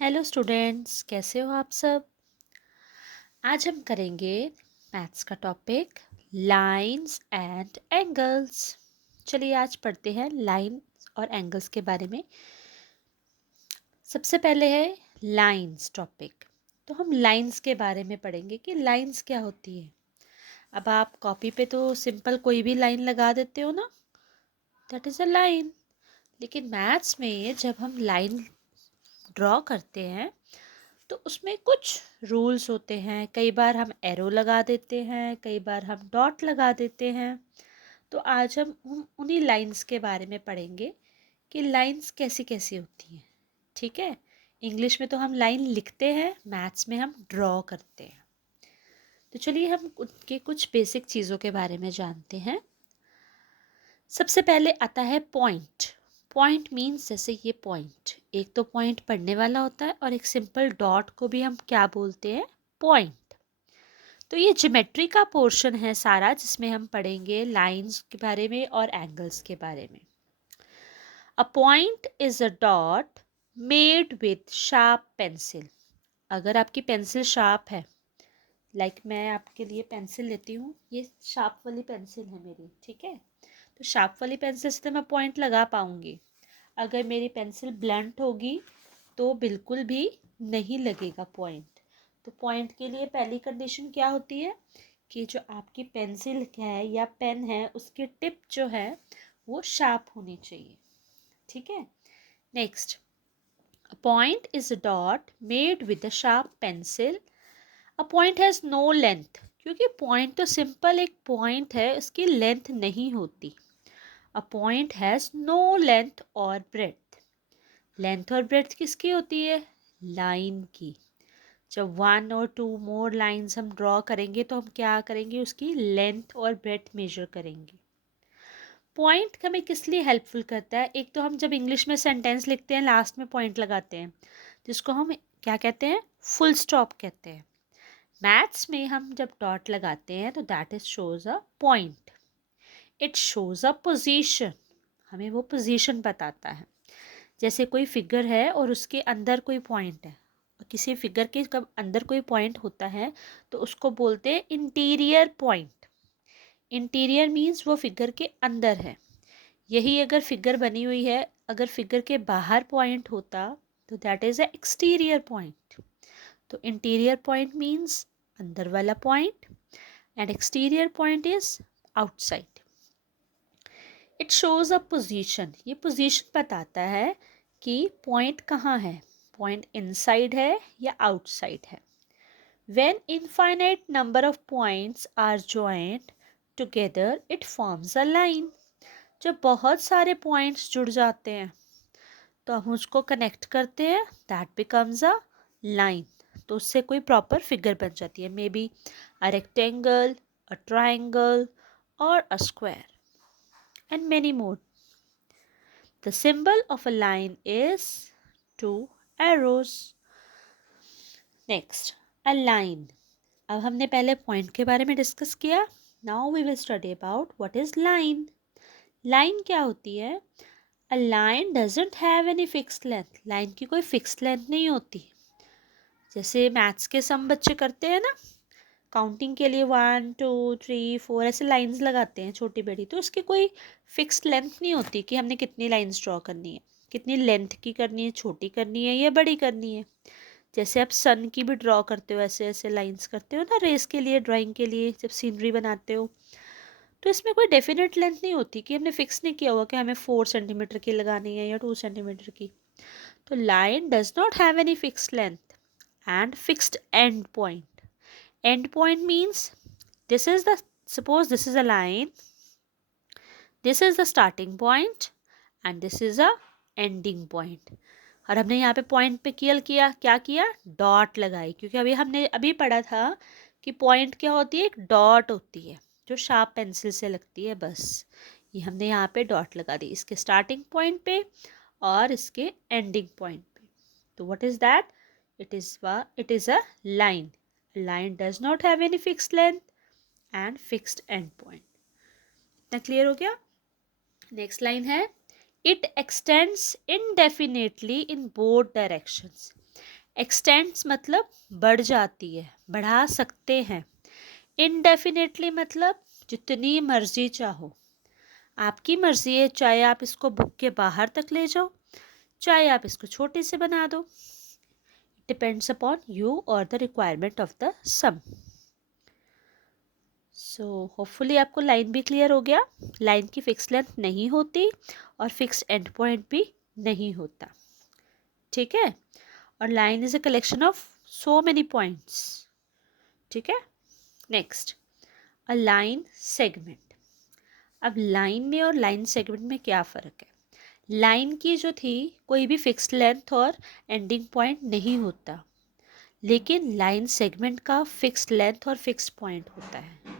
Hello students, कैसे हो आप सब। आज हम करेंगे मैथ्स का टॉपिक लाइंस एंड एंगल्स। चलिए आज पढ़ते हैं लाइंस और एंगल्स के बारे में। सबसे पहले है लाइंस टॉपिक। तो हम लाइंस के बारे में पढ़ेंगे कि लाइंस क्या होती है। अब आप कॉपी पे तो सिंपल कोई भी लाइन लगा देते हो ना, दैट इज़ अ लाइन। लेकिन मैथ्स में जब हम लाइन ड्रॉ करते हैं तो उसमें कुछ रूल्स होते हैं। कई बार हम एरो लगा देते हैं, कई बार हम डॉट लगा देते हैं। तो आज हम उन्हीं लाइंस के बारे में पढ़ेंगे कि लाइंस कैसी कैसी होती हैं। ठीक है, इंग्लिश में तो हम लाइन लिखते हैं, मैथ्स में हम ड्रॉ करते हैं। तो चलिए हम उनके कुछ बेसिक चीज़ों के बारे में जानते हैं। सबसे पहले आता है पॉइंट। पॉइंट मीन्स जैसे ये पॉइंट, एक तो पॉइंट पढ़ने वाला होता है और एक सिंपल डॉट को भी हम क्या बोलते हैं, पॉइंट। तो ये ज्योमेट्री का पोर्शन है सारा, जिसमें हम पढ़ेंगे लाइंस के बारे में और एंगल्स के बारे में। अ point is a dot made with sharp pencil. अगर आपकी पेंसिल शार्प है, मैं आपके लिए पेंसिल लेती हूँ, ये शार्प वाली पेंसिल है मेरी, ठीक है। तो शार्प वाली पेंसिल से तो मैं पॉइंट लगा पाऊंगी। अगर मेरी पेंसिल ब्लंट होगी तो बिल्कुल भी नहीं लगेगा पॉइंट। तो पॉइंट के लिए पहली कंडीशन क्या होती है कि जो आपकी पेंसिल है या पेन है, उसकी टिप जो है वो शार्प होनी चाहिए। ठीक है। Next, a point is a dot made with a sharp pencil. अ पॉइंट हैज़ नो लेंथ, क्योंकि पॉइंट तो सिंपल एक पॉइंट है, उसकी लेंथ नहीं होती। A point has no length और ब्रेड्थ। लेंथ और ब्रेड्थ किसकी होती है, लाइन की। जब वन और टू मोर लाइंस हम ड्रॉ करेंगे तो हम क्या करेंगे, उसकी लेंथ और ब्रेड्थ मेजर करेंगे। पॉइंट हमें किस लिए हेल्पफुल करता है, एक तो हम जब इंग्लिश में सेंटेंस लिखते हैं लास्ट में पॉइंट लगाते हैं, जिसको हम क्या कहते हैं, फुल स्टॉप कहते हैं। मैथ्स में हम जब डॉट लगाते हैं तो that is shows a point. It shows a position, हमें वो पोजीशन बताता है। जैसे कोई फिगर है और उसके अंदर कोई पॉइंट है, किसी फिगर के कब अंदर कोई पॉइंट होता है तो उसको बोलते हैं इंटीरियर पॉइंट। इंटीरियर मीन्स वो फिगर के अंदर है। यही अगर फिगर बनी हुई है, अगर फिगर के बाहर पॉइंट होता तो that is a exterior point. तो इंटीरियर पॉइंट मीन्स अंदर वाला point and exterior point is outside. It shows a position, ये पोजीशन बताता है कि पॉइंट कहाँ है, पॉइंट इनसाइड है या आउटसाइड है। When infinite number of points are joined together it forms a line. जब बहुत सारे पॉइंट्स जुड़ जाते हैं तो हम उसको कनेक्ट करते हैं, दैट बिकम्स अ लाइन। तो उससे कोई प्रॉपर फिगर बन जाती है, maybe a rectangle, a triangle और a square and many more. The symbol of a line is two arrows. Next, a line. अब हमने पहले पॉइंट के बारे में डिस्कस किया. Now we will study about what is line. Line क्या होती है? A line doesn't have any fixed length. Line की कोई fixed length नहीं होती. जैसे मैथ्स के सम बच्चे करते हैं ना, काउंटिंग के लिए 1 2 3 4 ऐसे लाइंस लगाते हैं छोटी बड़ी, तो उसकी कोई फिक्स्ड लेंथ नहीं होती कि हमने कितनी लाइंस ड्रॉ करनी है, कितनी लेंथ की करनी है, छोटी करनी है या बड़ी करनी है। जैसे आप सन की भी ड्रॉ करते हो, ऐसे ऐसे लाइंस करते हो ना रेस के लिए, ड्राइंग के लिए, जब सीनरी बनाते हो, तो इसमें कोई डेफिनेट लेंथ नहीं होती कि हमने फिक्स नहीं किया हुआ कि हमें 4 सेंटीमीटर की लगानी है या 2 सेंटीमीटर की। तो line does not have any fixed length and fixed and point. End point means this is the, suppose this is a line, this is the starting point and this is a ending point. और हमने यहाँ पे point पे किया क्या किया, dot लगाई, क्योंकि अभी हमने अभी पढ़ा था कि पॉइंट क्या होती है, एक डॉट होती है जो शार्प पेंसिल से लगती है, बस ये हमने यहाँ पे डॉट लगा दी इसके स्टार्टिंग पॉइंट पे और इसके एंडिंग पॉइंट पे. तो what is that, it is a line. Line does not have any fixed length and fixed end point. इतना क्लियर हो गया. नेक्स्ट लाइन है, it extends indefinitely in both directions. X tends मतलब बढ़ जाती है, बढ़ा सकते हैं। इनडेफिनेटली मतलब जितनी मर्जी चाहो, आपकी मर्जी है, चाहे आप इसको बुक के बाहर तक ले जाओ, चाहे आप इसको छोटे से बना दो। डिपेंड्स अपॉन यू और the requirement of the sum. So hopefully आपको लाइन भी क्लियर हो गया। लाइन की फिक्स लेंथ नहीं होती और फिक्स एंड पॉइंट भी नहीं होता, ठीक है। और line is a collection of so many points, ठीक है। Next, a line segment. अब लाइन में और लाइन सेगमेंट में क्या फ़र्क है? लाइन की जो थी कोई भी फिक्स्ड लेंथ और एंडिंग पॉइंट नहीं होता, लेकिन लाइन सेगमेंट का फिक्स्ड लेंथ और फिक्स्ड पॉइंट होता है।